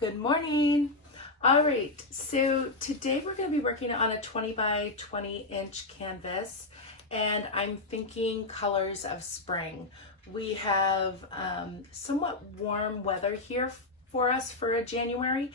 Good morning. All right, so today we're going to be working on a 20 by 20 inch canvas, and I'm thinking colors of spring. We have somewhat warm weather here for us for a January,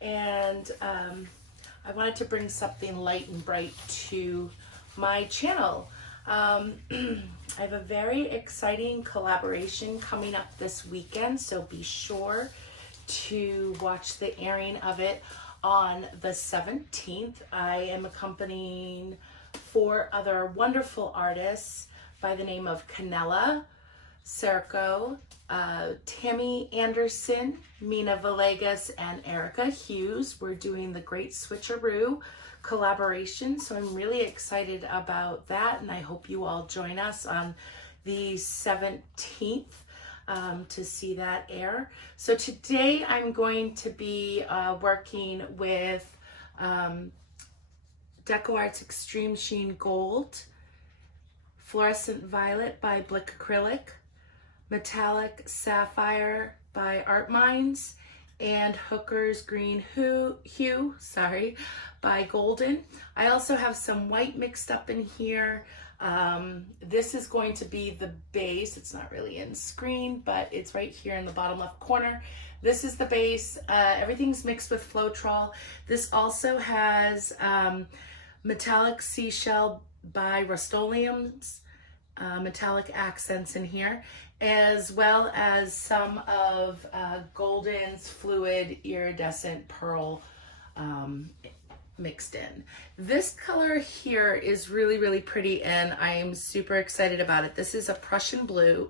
and I wanted to bring something light and bright to my channel. I have a very exciting collaboration coming up this weekend, so be sure to watch the airing of it on the 17th. I am accompanying 4 other wonderful artists by the name of Canella Serco, Tammy Anderson, Mina Villegas, and Erica Hughes. We're doing the Great Switcheroo collaboration, so I'm really excited about that, and I hope you all join us on the 17th to see that air. So today I'm going to be working with Deco Art's Extreme Sheen Gold, Fluorescent Violet by Blick Acrylic, Metallic Sapphire by Art Minds, and Hooker's Green Hue by Golden. I also have some white mixed up in here. This is going to be the base. It's not really in screen, but it's right here in the bottom left corner. This is the base. Everything's mixed with Floetrol. This also has Metallic Seashell by Rust-Oleum's metallic accents in here, as well as some of Golden's fluid iridescent pearl mixed in. This color here is really pretty, and I'm super excited about it. This is a Prussian blue,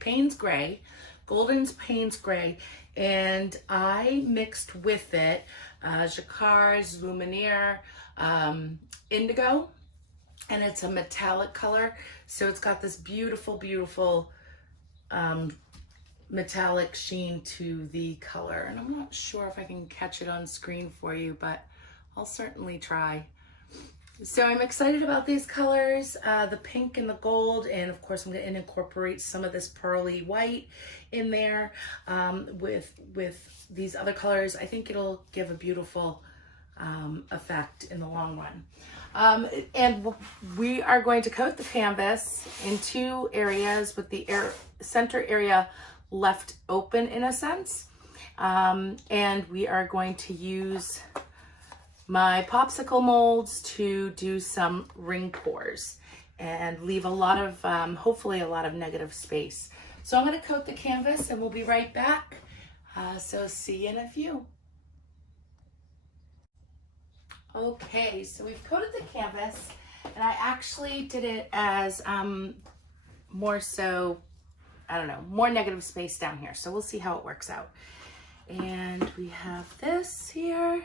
Payne's gray, Golden's Payne's gray, and I mixed with it Jacquard's Luminaire indigo, and it's a metallic color, so it's got this beautiful metallic sheen to the color, and I'm not sure if I can catch it on screen for you, but I'll certainly try. So I'm excited about these colors, the pink and the gold, and of course I'm going to incorporate some of this pearly white in there with these other colors. I think it'll give a beautiful effect in the long run. And we are going to coat the canvas in 2 areas with the center area left open in a sense. And we are going to use my popsicle molds to do some ring pours and leave a lot of, hopefully a lot of negative space. So I'm going to coat the canvas and we'll be right back. So see you in a few. Okay, so we've coated the canvas, and I actually did it as more so, I don't know, more negative space down here. So we'll see how it works out. And we have this here.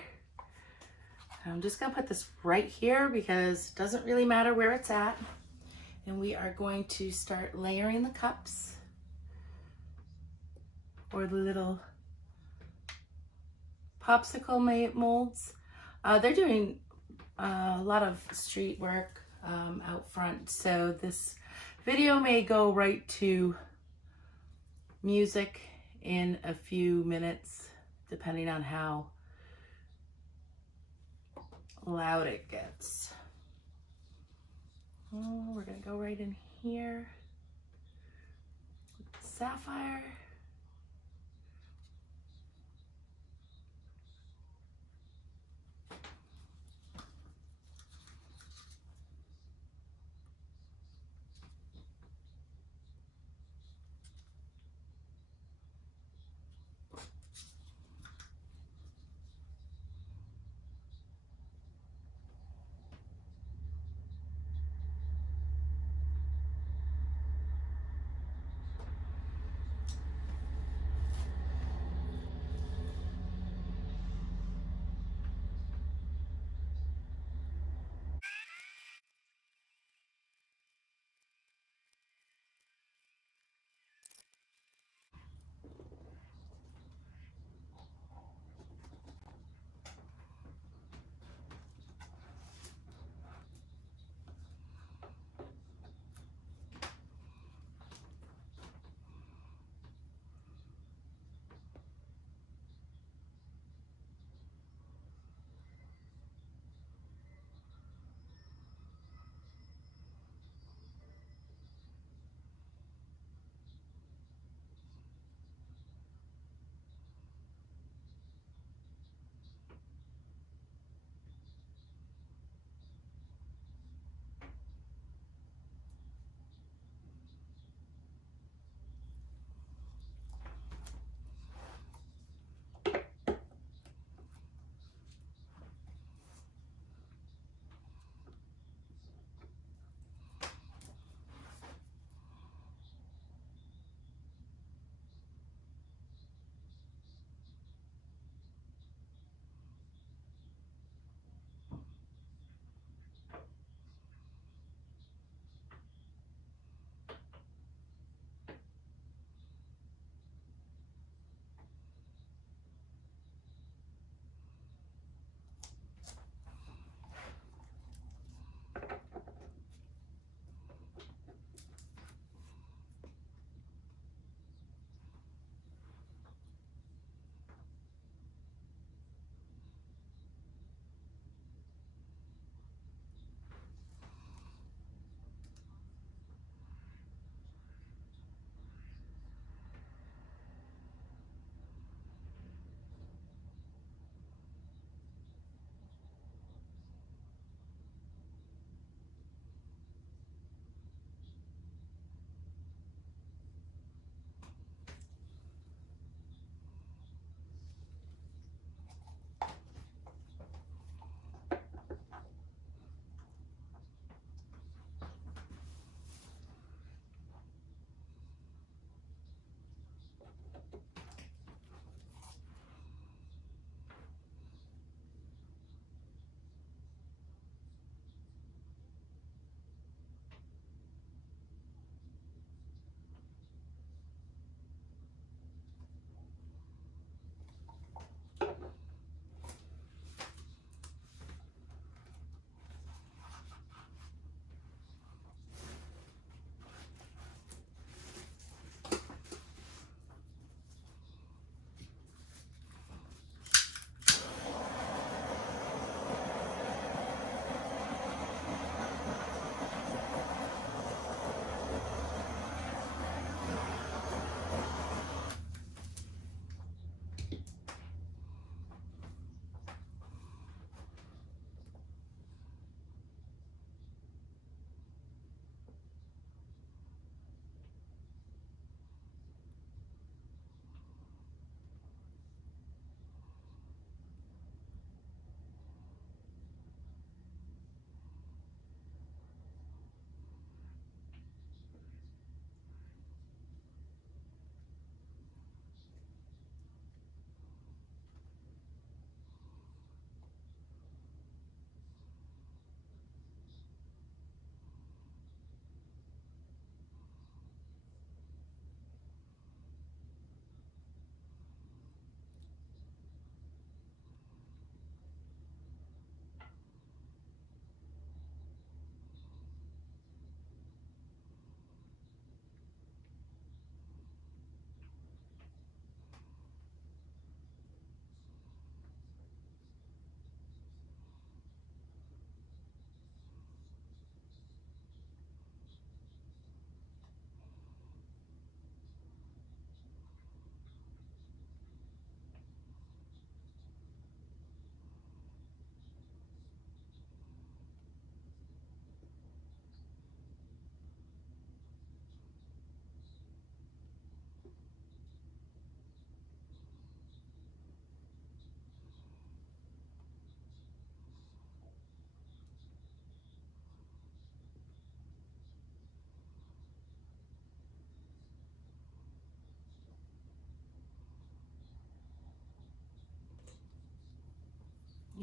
I'm just gonna put this right here because it doesn't really matter where it's at. And we are going to start layering the cups or the little popsicle molds. They're doing a lot of street work out front, so this video may go right to music in a few minutes, depending on how loud it gets. Oh, we're gonna go right in here with the sapphire.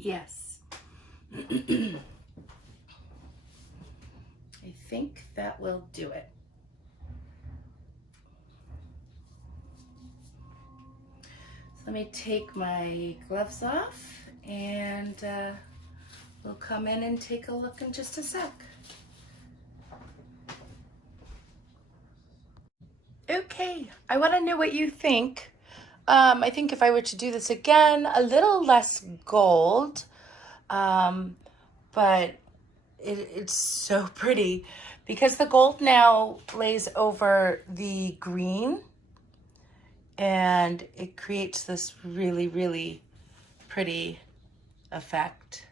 Yes. I think that will do it. So let me take my gloves off and we'll come in and take a look in just a sec. Okay, I want to know what you think. I think if I were to do this again, a little less gold, but it's so pretty because the gold now lays over the green and it creates this really, really pretty effect.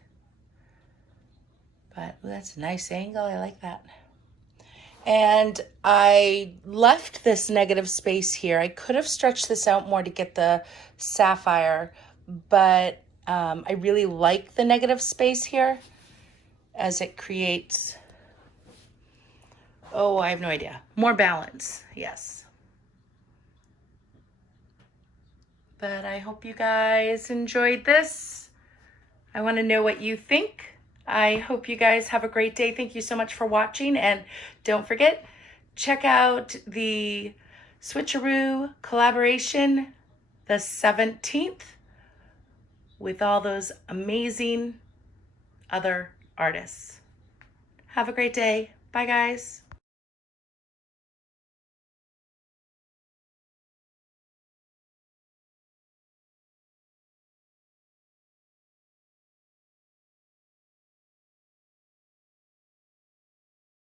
But that's a nice angle. I like that. And I left this negative space here. I could have stretched this out more to get the sapphire, but I really like the negative space here as it creates, oh, I have no idea, more balance, yes. But I hope you guys enjoyed this. I want to know what you think. I hope you guys have a great day. Thank you so much for watching. And don't forget, check out the Switcheroo collaboration the 17th with all those amazing other artists. Have a great day. Bye, guys.